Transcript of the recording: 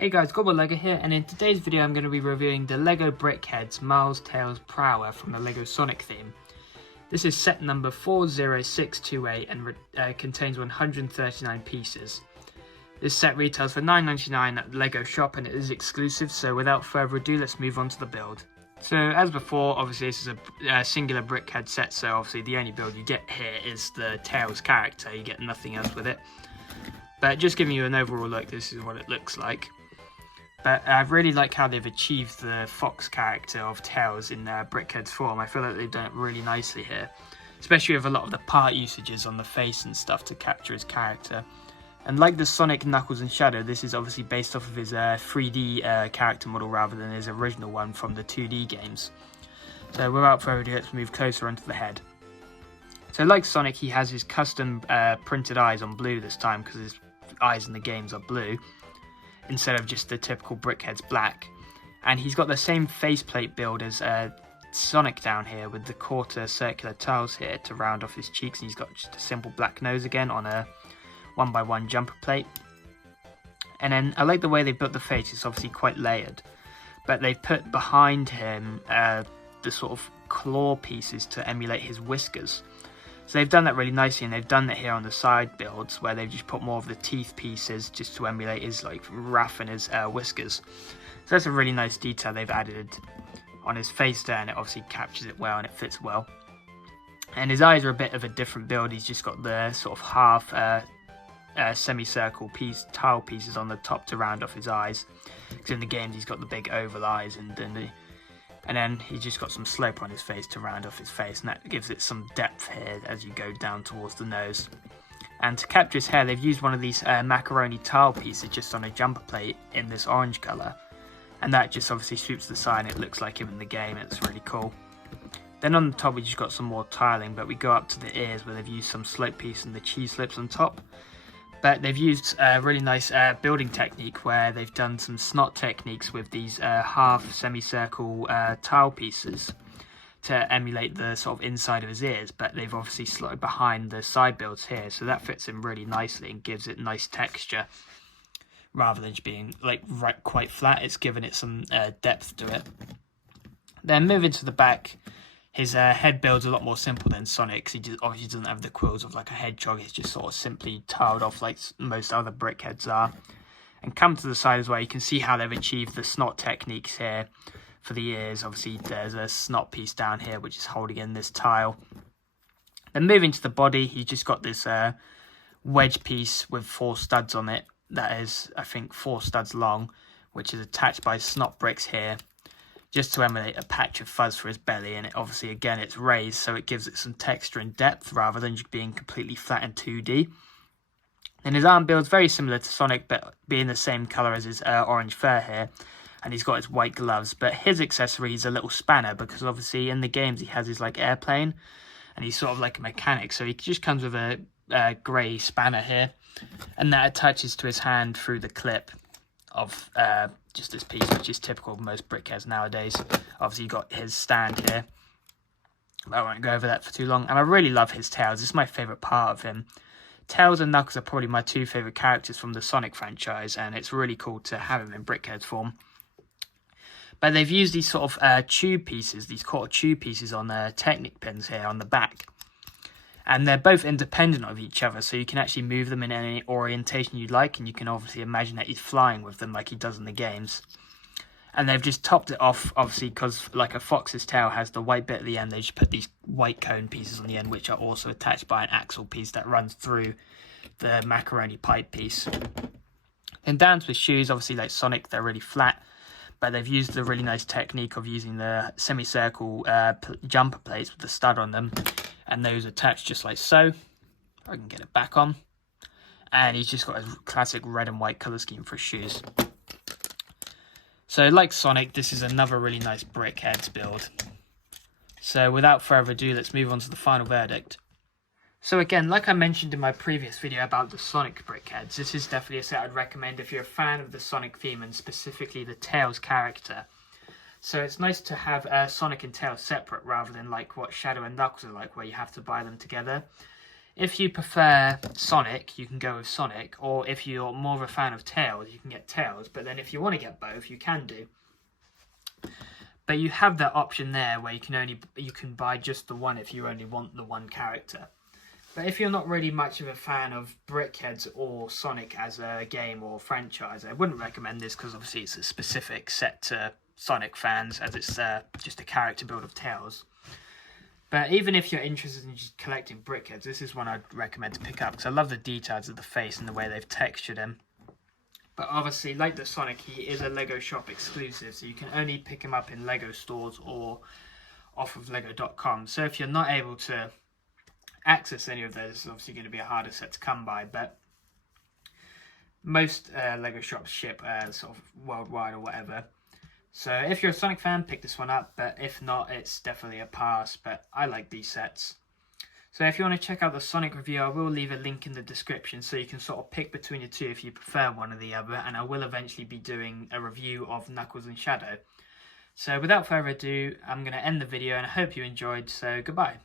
Hey guys, GobbleLego here, and in today's video I'm going to be reviewing the LEGO Brickheadz Miles Tails Prower from the LEGO Sonic theme. This is set number 40628 and contains 139 pieces. This set retails for $9.99 at the LEGO shop and it is exclusive, so without further ado let's move on to the build. So as before, obviously this is a singular Brickhead set, so obviously the only build you get here is the Tails character, you get nothing else with it. But just giving you an overall look, this is what it looks like. But I really like how they've achieved the fox character of Tails in Brickheadz form. I feel like they've done it really nicely here, especially with a lot of the part usages on the face and stuff to capture his character. And like the Sonic, Knuckles and Shadow, this is obviously based off of his 3D character model rather than his original one from the 2D games. So without further ado, let's move closer onto the head. So like Sonic, he has his custom printed eyes on blue this time because his eyes in the games are blue, instead of just the typical Brickheadz black. And he's got the same faceplate build as Sonic down here, with the quarter circular tiles here to round off his cheeks, and he's got just a simple black nose again on a 1x1 jumper plate. And then I like the way they built the face. It's obviously quite layered, but they've put behind him the sort of claw pieces to emulate his whiskers. So they've done that really nicely, and they've done that here on the side builds where they've just put more of the teeth pieces just to emulate his like ruff and his whiskers. So that's a really nice detail they've added on his face there, and it obviously captures it well and it fits well. And his eyes are a bit of a different build. He's just got the sort of half semicircle tile pieces on the top to round off his eyes, because in the games he's got the big oval eyes, and then he's just got some slope on his face to round off his face, and that gives it some depth here as you go down towards the nose. And to capture his hair, they've used one of these macaroni tile pieces just on a jumper plate in this orange colour, and that just obviously swoops the side and it looks like him in the game. It's really cool. Then on the top we just got some more tiling, but we go up to the ears where they've used some slope piece and the cheese slips on top. But they've used a really nice building technique where they've done some snot techniques with these half semicircle tile pieces to emulate the sort of inside of his ears, but they've obviously slotted behind the side builds here, so that fits in really nicely and gives it nice texture rather than just being like quite flat. It's given it some depth to it. Then moving to the back, his head build's a lot more simple than Sonic's. He obviously doesn't have the quills of like a hedgehog. It's just sort of simply tiled off like most other Brickheadz are. And come to the side as well, you can see how they've achieved the snot techniques here for the ears. Obviously there's a snot piece down here which is holding in this tile. Then moving to the body, he's just got this wedge piece with 4 studs on it. That is, I think, 4 studs long, which is attached by snot bricks here, just to emulate a patch of fuzz for his belly. And it obviously, again, it's raised, so it gives it some texture and depth rather than just being completely flat and 2D. And his arm build's very similar to Sonic, but being the same colour as his orange fur here, and he's got his white gloves. But his accessory is a little spanner, because obviously in the games he has his like airplane, and he's sort of like a mechanic, so he just comes with a grey spanner here, and that attaches to his hand through the clip of just this piece, which is typical of most Brickheadz nowadays. Obviously you've got his stand here, but I won't go over that for too long. And I really love his tails. This is my favourite part of him. Tails and Knuckles are probably my 2 favourite characters from the Sonic franchise, and it's really cool to have him in Brickheadz form. But they've used these sort of tube pieces, these quarter tube pieces on Technic pins here on the back. And they're both independent of each other, so you can actually move them in any orientation you'd like, and you can obviously imagine that he's flying with them like he does in the games. And they've just topped it off, obviously, because like a fox's tail has the white bit at the end, they just put these white cone pieces on the end, which are also attached by an axle piece that runs through the macaroni pipe piece. Then down to his shoes, obviously like Sonic, they're really flat, but they've used the really nice technique of using the semicircle jumper plates with the stud on them, and those attached just like so. I can get it back on. And he's just got a classic red and white colour scheme for his shoes. So like Sonic, this is another really nice Brickheadz build. So without further ado, let's move on to the final verdict. So again, like I mentioned in my previous video about the Sonic Brickheadz, this is definitely a set I'd recommend if you're a fan of the Sonic theme and specifically the Tails character. So it's nice to have Sonic and Tails separate rather than like what Shadow and Knuckles are like, where you have to buy them together. If you prefer Sonic, you can go with Sonic, or if you're more of a fan of Tails, you can get Tails, but then if you want to get both, you can do. But you have that option there where you can buy just the one if you only want the one character. But if you're not really much of a fan of Brickheadz or Sonic as a game or franchise, I wouldn't recommend this because obviously it's a specific set to Sonic fans, as it's just a character build of Tails. But even if you're interested in just collecting Brickheadz, this is one I'd recommend to pick up because I love the details of the face and the way they've textured him. But obviously, like the Sonic, he is a Lego shop exclusive, so you can only pick him up in Lego stores or off of Lego.com. So if you're not able to access any of those, it's obviously going to be a harder set to come by. But most Lego shops ship sort of worldwide or whatever. So if you're a Sonic fan, pick this one up, but if not, it's definitely a pass, but I like these sets. So if you want to check out the Sonic review, I will leave a link in the description so you can sort of pick between the two if you prefer one or the other, and I will eventually be doing a review of Knuckles and Shadow. So without further ado, I'm going to end the video, and I hope you enjoyed, so goodbye.